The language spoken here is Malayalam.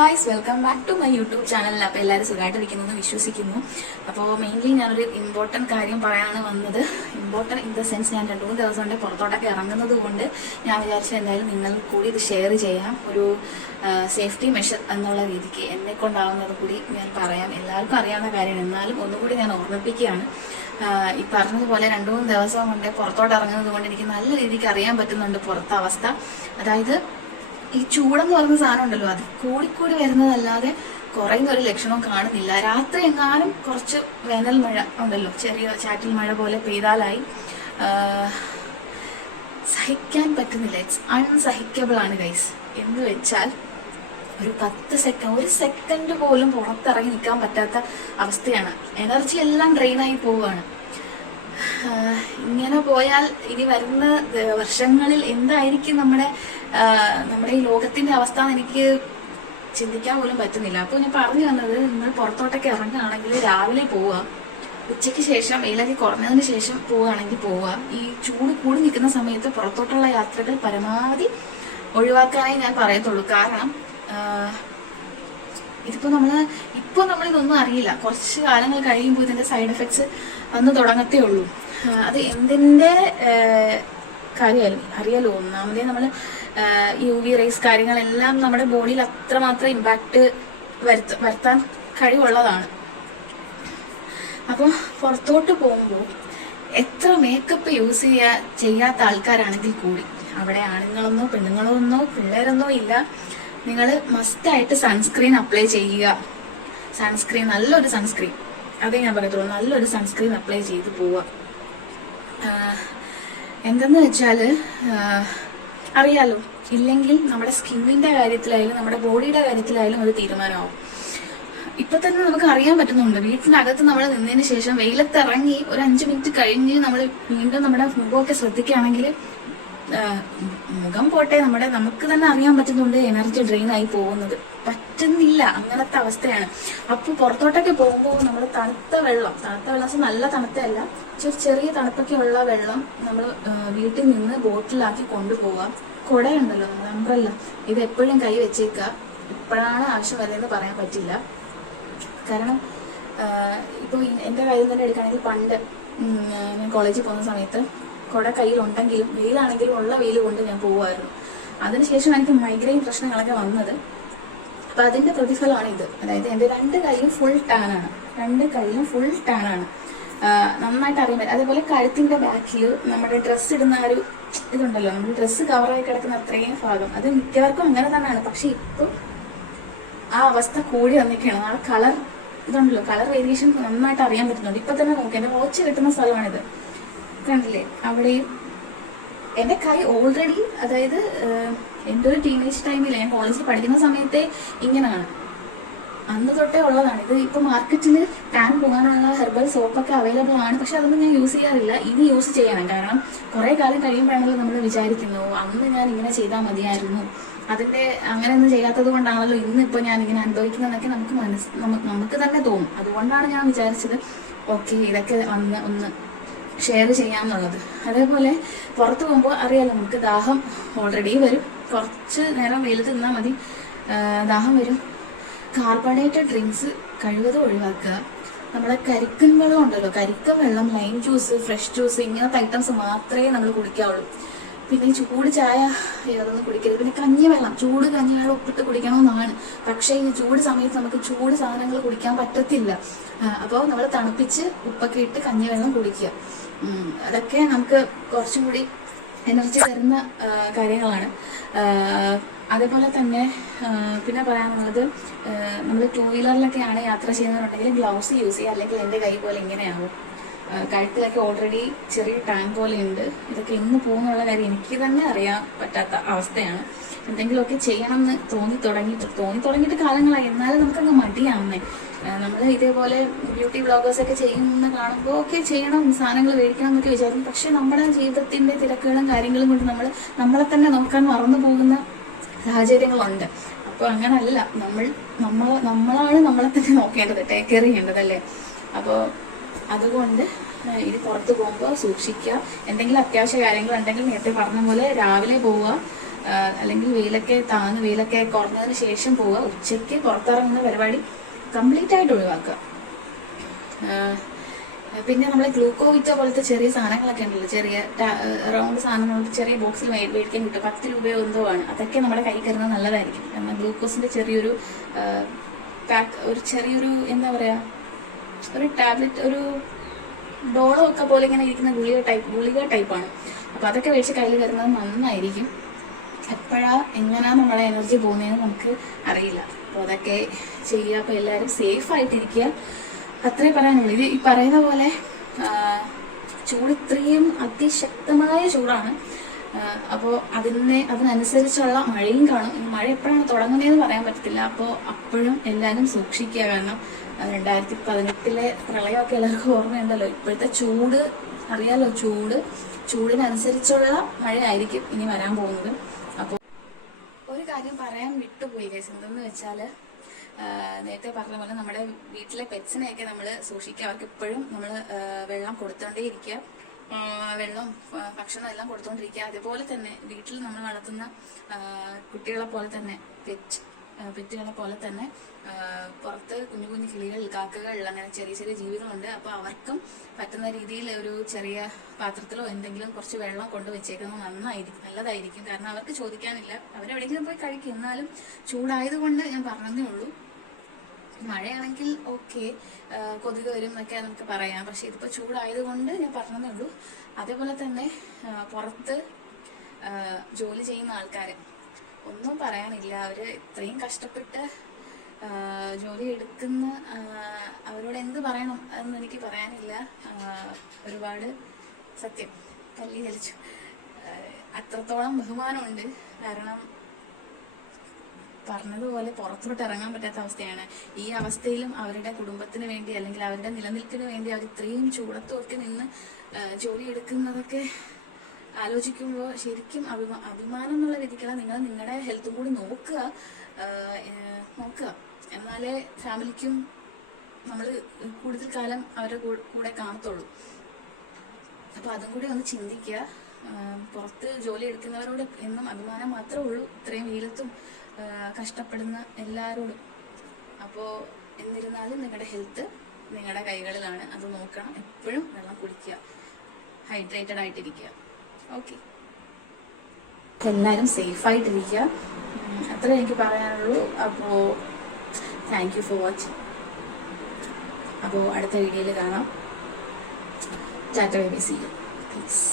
Guys, welcome back to my YouTube channel. അപ്പോൾ എല്ലാവരും സുഖമായിട്ടിരിക്കുന്നു വിശ്വസിക്കുന്നു. അപ്പോൾ മെയിൻലി ഞാനൊരു ഇമ്പോർട്ടൻറ്റ് കാര്യം പറയാനാണ് വന്നത്. ഇമ്പോർട്ടൻറ്റ് ഇൻ ദ സെൻസ്, ഞാൻ 2-3 ദിവസം കൊണ്ട് പുറത്തോട്ടൊക്കെ ഇറങ്ങുന്നത് കൊണ്ട് ഞാൻ വിചാരിച്ചു എന്തായാലും നിങ്ങൾ കൂടി ഇത് ഷെയർ ചെയ്യാം. ഒരു സേഫ്റ്റി മെഷർ എന്നുള്ള രീതിക്ക് എന്നെ കൊണ്ടാവുന്നത് കൂടി ഞാൻ പറയാം. എല്ലാവർക്കും അറിയാവുന്ന കാര്യമാണ്, എന്നാലും ഒന്നുകൂടി ഞാൻ ഓർമ്മിപ്പിക്കുകയാണ്. ഈ പറഞ്ഞതുപോലെ 2-3 ദിവസം കൊണ്ട് പുറത്തോട്ട് ഇറങ്ങുന്നത് കൊണ്ട് എനിക്ക് നല്ല രീതിക്ക് അറിയാൻ പറ്റുന്നുണ്ട് പുറത്തെ അവസ്ഥ. അതായത് ഈ ചൂടെന്ന് പറയുന്ന സാധനം ഉണ്ടല്ലോ, അത് കൂടിക്കൂടി വരുന്നതല്ലാതെ കുറയുന്ന ഒരു ലക്ഷണവും കാണുന്നില്ല. രാത്രി എങ്ങാനും കുറച്ച് വേനൽ മഴ ഉണ്ടല്ലോ, ചെറിയ ചാറ്റിൽ മഴ പോലെ പെയ്താലായി. സഹിക്കാൻ പറ്റുന്നില്ല. ഇറ്റ്സ് അൺസഹിക്കബിൾ ആണ് ഗൈസ്. എന്ന് വെച്ചാൽ ഒരു 1 സെക്കൻഡ് പോലും പുറത്തിറങ്ങി നിൽക്കാൻ പറ്റാത്ത അവസ്ഥയാണ്. എനർജി എല്ലാം ഡ്രെയിനായി പോവുകയാണ്. ഇങ്ങനെ പോയാൽ ഇനി വരുന്ന വർഷങ്ങളിൽ എന്തായിരിക്കും നമ്മുടെ ഈ ലോകത്തിന്റെ അവസ്ഥ എന്ന് എനിക്ക് ചിന്തിക്കാൻ പോലും പറ്റുന്നില്ല. അപ്പോൾ ഞാൻ പറഞ്ഞു വന്നത്, നിങ്ങൾ പുറത്തോട്ടൊക്കെ ഇറങ്ങുകയാണെങ്കിൽ രാവിലെ പോവുക, ഉച്ചയ്ക്ക് ശേഷം വെയിലൊക്കെ കുറഞ്ഞതിന് ശേഷം പോവുകയാണെങ്കിൽ പോവുക. ഈ ചൂട് കൂടി നിൽക്കുന്ന സമയത്ത് പുറത്തോട്ടുള്ള യാത്രകൾ പരമാവധി ഒഴിവാക്കാനേ ഞാൻ പറയത്തുള്ളൂ. കാരണം ഇപ്പോൾ നമ്മളിതൊന്നും അറിയില്ല. കുറച്ച് കാലങ്ങൾ കഴിയുമ്പോൾ ഇതിന്റെ സൈഡ് എഫക്ട്സ് വന്ന് തുടങ്ങത്തേ ഉള്ളൂ. അത് എന്തിന്റെ കാര്യമായാലും അറിയാലോ. ഒന്നാമതേ നമ്മൾ UV റേസ് കാര്യങ്ങളെല്ലാം നമ്മുടെ ബോഡിയിൽ അത്രമാത്രം ഇമ്പാക്ട് വരുത്താൻ കഴിവുള്ളതാണ്. അപ്പോൾ പുറത്തോട്ട് പോകുമ്പോൾ എത്ര മേക്കപ്പ് യൂസ് ചെയ്യാത്ത ആൾക്കാരാണെങ്കിൽ കൂടി, അവിടെ ആണുങ്ങളൊന്നോ പെണ്ണുങ്ങളൊന്നോ പിള്ളേരൊന്നോ ഇല്ല, നിങ്ങൾ മസ്റ്റായിട്ട് സൺസ്ക്രീൻ അപ്ലൈ ചെയ്യുക. നല്ലൊരു സൺസ്ക്രീൻ, അതേ ഞാൻ പറയത്തുള്ളൂ, നല്ലൊരു സൺസ്ക്രീൻ അപ്ലൈ ചെയ്ത് പോവുക. എന്തെന്ന് വെച്ചാൽ അറിയാലോ, ഇല്ലെങ്കിൽ നമ്മുടെ സ്കിന്നിന്റെ കാര്യത്തിലായാലും നമ്മുടെ ബോഡിയുടെ കാര്യത്തിലായാലും ഒരു തീരുമാനമാവും. ഇപ്പൊ തന്നെ നമുക്ക് അറിയാൻ പറ്റുന്നുണ്ട്. വീട്ടിനകത്ത് നമ്മൾ നിന്നതിന് ശേഷം വെയിലത്തിറങ്ങി ഒരു 5 മിനിറ്റ് കഴിഞ്ഞ് നമ്മൾ വീണ്ടും നമ്മുടെ മുഖമൊക്കെ ശ്രദ്ധിക്കുകയാണെങ്കിൽ മുഖം പോട്ടെ, നമുക്ക് തന്നെ അറിയാൻ പറ്റുന്നുണ്ട് എനർജി ഡ്രെയിൻ ആയി പോകുന്നത്. പറ്റുന്നില്ല, അങ്ങനത്തെ അവസ്ഥയാണ്. അപ്പോൾ പുറത്തോട്ടൊക്കെ പോകുമ്പോൾ നമ്മൾ തണുത്ത വെള്ളം നല്ല തണുത്തല്ല, ചെറിയ തണുപ്പൊക്കെ ഉള്ള വെള്ളം നമ്മൾ വീട്ടിൽ നിന്ന് ബോട്ടിലാക്കി കൊണ്ടുപോവുക. കുടയുണ്ടല്ലോ, നമ്മൾ അംബ്രല്ല, ഇത് എപ്പോഴും കൈ വെച്ചേക്കുക. ഇപ്പോഴാണ് ആവശ്യം വരുന്നതെന്ന് പറയാൻ പറ്റില്ല. കാരണം ഇപ്പോൾ എൻ്റെ കാര്യം തന്നെ എടുക്കുകയാണെങ്കിൽ, പണ്ട് ഞാൻ കോളേജിൽ പോകുന്ന സമയത്ത് കുട കയ്യിലുണ്ടെങ്കിലും വെയിലാണെങ്കിലും ഉള്ള വെയിൽ കൊണ്ട് ഞാൻ പോകുമായിരുന്നു. അതിനുശേഷം എനിക്ക് മൈഗ്രെയിൻ പ്രശ്നങ്ങളൊക്കെ വന്നത്. അപ്പം അതിൻ്റെ പ്രതിഫലമാണ് ഇത്. അതായത് എൻ്റെ 2 കൈയും ഫുൾ ടാനാണ്. നന്നായിട്ട് അറിയാൻ പറ്റും. അതേപോലെ കഴുത്തിൻ്റെ ബാക്കിൽ നമ്മുടെ ഡ്രസ്സ് ഇടുന്ന ഒരു ഇതുണ്ടല്ലോ, നമ്മുടെ ഡ്രസ്സ് കവറായി കിടക്കുന്ന അത്രയും ഭാഗം, അത് മിക്കവർക്കും അങ്ങനെ തന്നെയാണ്. പക്ഷെ ഇപ്പം ആ അവസ്ഥ കൂടി വന്നിരിക്കുകയാണ്. ആ കളർ ഇതുണ്ടല്ലോ, കളർ വേരിയേഷൻ നന്നായിട്ട് അറിയാൻ പറ്റുന്നുണ്ട്. ഇപ്പം തന്നെ നോക്കി, എൻ്റെ വാച്ച് കിട്ടുന്ന സ്ഥലമാണിത്, കണ്ടില്ലേ? അവിടെയും എൻ്റെ കൈ ഓൾറെഡി, അതായത് എൻ്റെ ഒരു ടീനേജ് ടൈമിൽ ഞാൻ കോളേജിൽ പഠിക്കുന്ന സമയത്തെ ഇങ്ങനെയാണ്, അന്ന് തൊട്ടേ ഉള്ളതാണ് ഇത്. ഇപ്പൊ മാർക്കറ്റിൽ ടാൻ പോകാനുള്ള ഹെർബൽ സോപ്പൊക്കെ അവൈലബിൾ ആണ്, പക്ഷെ അതൊന്നും ഞാൻ യൂസ് ചെയ്യാറില്ല. ഇനി യൂസ് ചെയ്യണം. കാരണം കുറെ കാലം കഴിയുമ്പോഴാണല്ലോ നമ്മൾ വിചാരിക്കുന്നു, അന്ന് ഞാൻ ഇങ്ങനെ ചെയ്താൽ മതിയായിരുന്നു, അതിന്റെ അങ്ങനെയൊന്നും ചെയ്യാത്തത് കൊണ്ടാണല്ലോ ഇന്നിപ്പോ ഞാൻ ഇങ്ങനെ അനുഭവിക്കുന്നതെന്നൊക്കെ നമുക്ക് തന്നെ തോന്നും. അതുകൊണ്ടാണ് ഞാൻ വിചാരിച്ചത് ഓക്കെ, ഇതൊക്കെ ഒന്ന് ഷെയർ ചെയ്യാമെന്നുള്ളത്. അതേപോലെ പുറത്ത് പോകുമ്പോൾ അറിയാലോ, നമുക്ക് ദാഹം ഓൾറെഡി വരും. കുറച്ച് നേരം വെയിലത്ത് നിന്നാൽ മതി, ദാഹം വരും. കാർബണേറ്റഡ് ഡ്രിങ്ക്സ് കഴിവതും ഒഴിവാക്കുക. നമ്മളെ കരിക്കൻ വെള്ളം ഉണ്ടല്ലോ, കരിക്കൻ വെള്ളം, ലൈം ജ്യൂസ്, ഫ്രഷ് ജ്യൂസ്, ഇങ്ങനത്തെ ഐറ്റംസ് മാത്രമേ നമ്മൾ കുടിക്കാവുള്ളൂ. പിന്നെ ചൂട് ചായ അതൊന്നും കുടിക്കരുത്. പിന്നെ കഞ്ഞിവെള്ളം, ചൂട് കഞ്ഞിവെള്ളം ഉപ്പിട്ട് കുടിക്കണമെന്നാണ്. പക്ഷേ ഈ ചൂട് സമയത്ത് നമുക്ക് ചൂട് സാധനങ്ങൾ കുടിക്കാൻ പറ്റത്തില്ല. അപ്പോൾ നമ്മൾ തണുപ്പിച്ച് ഉപ്പൊക്കെ ഇട്ട് കഞ്ഞിവെള്ളം കുടിക്കുക. അതൊക്കെ നമുക്ക് കുറച്ചും കൂടി എനർജി തരുന്ന കാര്യങ്ങളാണ്. അതേപോലെ തന്നെ പിന്നെ പറയാനുള്ളത്, നമ്മൾ 2 വീലറിലൊക്കെയാണ് യാത്ര ചെയ്യുന്നവരുണ്ടെങ്കിൽ ഗ്ലൗസ് യൂസ് ചെയ്യുക. അല്ലെങ്കിൽ എൻ്റെ കൈ പോലെ ഇങ്ങനെയാവും, കഴുത്തിലൊക്കെ ഓൾറെഡി ചെറിയ ടാൻ പോലെ ഉണ്ട്. ഇതൊക്കെ ഇന്ന് പോകുന്നുള്ള കാര്യം എനിക്ക് തന്നെ അറിയാൻ പറ്റാത്ത അവസ്ഥയാണ്. എന്തെങ്കിലുമൊക്കെ ചെയ്യണമെന്ന് തോന്നി തുടങ്ങിയിട്ട് കാലങ്ങളായി, എന്നാലും നമുക്കങ്ങ് മടിയാവുന്നേ. നമ്മൾ ഇതേപോലെ ബ്യൂട്ടി വ്ളോഗേഴ്സൊക്കെ ചെയ്യുന്ന കാണുമ്പോൾ ഓക്കെ ചെയ്യണം, സാധനങ്ങൾ മേടിക്കണം എന്നൊക്കെ വിചാരിക്കും. പക്ഷെ നമ്മുടെ ജീവിതത്തിന്റെ തിരക്കുകളും കാര്യങ്ങളും കൊണ്ട് നമ്മളെ തന്നെ നോക്കാൻ മറന്നു പോകുന്ന സാഹചര്യങ്ങളുണ്ട്. അപ്പോൾ അങ്ങനല്ല, നമ്മളാണ് നമ്മളെ തന്നെ നോക്കേണ്ടത്, ടേക്ക് കെയർ ചെയ്യേണ്ടതല്ലേ. അപ്പോൾ അതുകൊണ്ട് ഇത് പുറത്ത് പോകുമ്പോൾ സൂക്ഷിക്കുക. എന്തെങ്കിലും അത്യാവശ്യ കാര്യങ്ങളുണ്ടെങ്കിൽ നേരത്തെ പറഞ്ഞ പോലെ രാവിലെ പോവുക, അല്ലെങ്കിൽ വെയിലൊക്കെ കുറഞ്ഞതിന് ശേഷം പോവുക. ഉച്ചയ്ക്ക് പുറത്തിറങ്ങുന്ന പരിപാടി കംപ്ലീറ്റ് ആയിട്ട് ഒഴിവാക്കുക. പിന്നെ നമ്മൾ ഗ്ലൂക്കോവിറ്റ പോലത്തെ ചെറിയ സാധനങ്ങളൊക്കെ ഉണ്ടല്ലോ, ചെറിയ റൗണ്ട് സാധനങ്ങൾ ചെറിയ ബോക്സിൽ മേടിക്കാൻ കിട്ടും, 10 രൂപയോ എന്തോ ആണ്. അതൊക്കെ നമ്മുടെ കൈ കരുതുന്നത് നല്ലതായിരിക്കും. കാരണം ഗ്ലൂക്കോസിന്റെ ചെറിയൊരു പാക്ക്, ഒരു ചെറിയൊരു എന്താ പറയാ, ഒരു ടാബ്ലറ്റ്, ഒരു ഡോളോ ഒക്കെ പോലെ ഇങ്ങനെ ഇരിക്കുന്ന ഗുളിക ടൈപ്പാണ്. അപ്പൊ അതൊക്കെ മേടിച്ച് കയ്യിൽ കരുതുന്നത് നന്നായിരിക്കും. എങ്ങനെയാ നമ്മളെ എനർജി പോകുന്നതെന്ന് നമുക്ക് അറിയില്ല. അപ്പോൾ അതൊക്കെ ചെയ്യുക. അപ്പോൾ എല്ലാവരും സേഫ് ആയിട്ടിരിക്കുക, അത്രേ പറയാനുള്ളൂ. ഈ പറയുന്ന പോലെ ചൂട് ഇത്രയും അതിശക്തമായ ചൂടാണ്. അപ്പോൾ അതിനനുസരിച്ചുള്ള മഴയും കാണും. മഴ എപ്പോഴാണ് തുടങ്ങുന്നതെന്ന് പറയാൻ പറ്റത്തില്ല. അപ്പോൾ അപ്പോഴും എല്ലാവരും സൂക്ഷിക്കുക. കാരണം 2018 പ്രളയമൊക്കെ എല്ലാവർക്കും ഓർമ്മയുണ്ടല്ലോ. ഇപ്പോഴത്തെ ചൂട് അറിയാലോ, ചൂടിനനുസരിച്ചുള്ള മഴയായിരിക്കും ഇനി വരാൻ പോകുന്നത്. അപ്പോൾ ഒരു കാര്യം പറയാൻ വിട്ടുപോയി ഗൈസ്, എന്തെന്ന് വെച്ചാൽ നേരത്തെ പറഞ്ഞ പോലെ നമ്മുടെ വീട്ടിലെ പെറ്റ്സിനെയൊക്കെ നമ്മൾ സൂക്ഷിക്കുക. അവർക്ക് എപ്പോഴും നമ്മൾ വെള്ളം കൊടുത്തോണ്ടേ ഇരിക്കുക, വെള്ളം ഭക്ഷണം എല്ലാം കൊടുത്തോണ്ടിരിക്കുക. അതുപോലെ തന്നെ വീട്ടിൽ നമ്മൾ വളർത്തുന്ന കുട്ടികളെ പോലെ തന്നെ പെറ്റുകളെ പോലെ തന്നെ പുറത്ത് കുഞ്ഞു കുഞ്ഞു കിളികൾ, കാക്കകൾ, അങ്ങനെ ചെറിയ ചെറിയ ജീവികളുണ്ട്. അപ്പോൾ അവർക്കും പറ്റുന്ന രീതിയിൽ ഒരു ചെറിയ പാത്രത്തിലോ എന്തെങ്കിലും കുറച്ച് വെള്ളം കൊണ്ട് വെച്ചേക്കുന്നത് നല്ലതായിരിക്കും. കാരണം അവർക്ക് ചോദിക്കാനില്ല, അവരെവിടെയെങ്കിലും പോയി കഴിക്കും. എന്നാലും ചൂടായതുകൊണ്ട് ഞാൻ പറഞ്ഞതേ ഉള്ളൂ. മഴയാണെങ്കിൽ ഓക്കെ, കൊതുക് വരും എന്നൊക്കെ നമുക്ക് പറയാം. പക്ഷെ ഇതിപ്പോൾ ചൂടായതുകൊണ്ട് ഞാൻ പറഞ്ഞതേ ഉള്ളൂ. അതേപോലെ തന്നെ പുറത്ത് ജോലി ചെയ്യുന്ന ആൾക്കാർ ഒന്നും പറയാനില്ല. അവർ ഇത്രയും കഷ്ടപ്പെട്ട് ജോലി എടുക്കുന്ന അവരോട് എന്ത് പറയണം എന്ന് എനിക്ക് പറയാനില്ല. ഒരുപാട് സത്യം കല്ലി ചലിച്ചു. അത്രത്തോളം ബഹുമാനമുണ്ട്. കാരണം പറഞ്ഞതുപോലെ പുറത്തോട്ട് ഇറങ്ങാൻ പറ്റാത്ത അവസ്ഥയാണ്. ഈ അവസ്ഥയിലും അവരുടെ കുടുംബത്തിന് വേണ്ടി അല്ലെങ്കിൽ അവരുടെ നിലനിൽപ്പിന് വേണ്ടി അവർ ഇത്രയും ചൂടത്തൊക്കെ നിന്ന് ജോലി എടുക്കുന്നതൊക്കെ ആലോചിക്കുമ്പോൾ ശരിക്കും അഭിമാനം എന്നുള്ള രീതിക്കല്ല, നിങ്ങൾ നിങ്ങളുടെ ഹെൽത്തും കൂടി നോക്കുക. എന്നാലേ ഫാമിലിക്കും നമ്മൾ കൂടുതൽ കാലം അവരുടെ കൂടെ കാണത്തുള്ളൂ. അപ്പോൾ അതും കൂടി ഒന്ന് ചിന്തിക്കുക. പുറത്ത് ജോലി എടുക്കുന്നവരോട് എന്നും അഭിമാനം മാത്രമേ ഉള്ളൂ, ഇത്രയും വെയിലത്തും കഷ്ടപ്പെടുന്ന എല്ലാവരോടും. അപ്പോൾ എന്നിരുന്നാലും നിങ്ങളുടെ ഹെൽത്ത് നിങ്ങളുടെ കൈകളിലാണ്, അത് നോക്കണം. എപ്പോഴും വെള്ളം കുടിക്കുക, ഹൈഡ്രേറ്റഡ് ആയിട്ടിരിക്കുക. ഓക്കെ, എല്ലാവരും സേഫായിട്ടിരിക്കുക, അത്രേ എനിക്ക് പറയാനുള്ളൂ. അപ്പോൾ താങ്ക് യു ഫോർ വാച്ചിങ്. അപ്പോൾ അടുത്ത വീഡിയോയിൽ കാണാം. Tata, bye bye, see you, piece.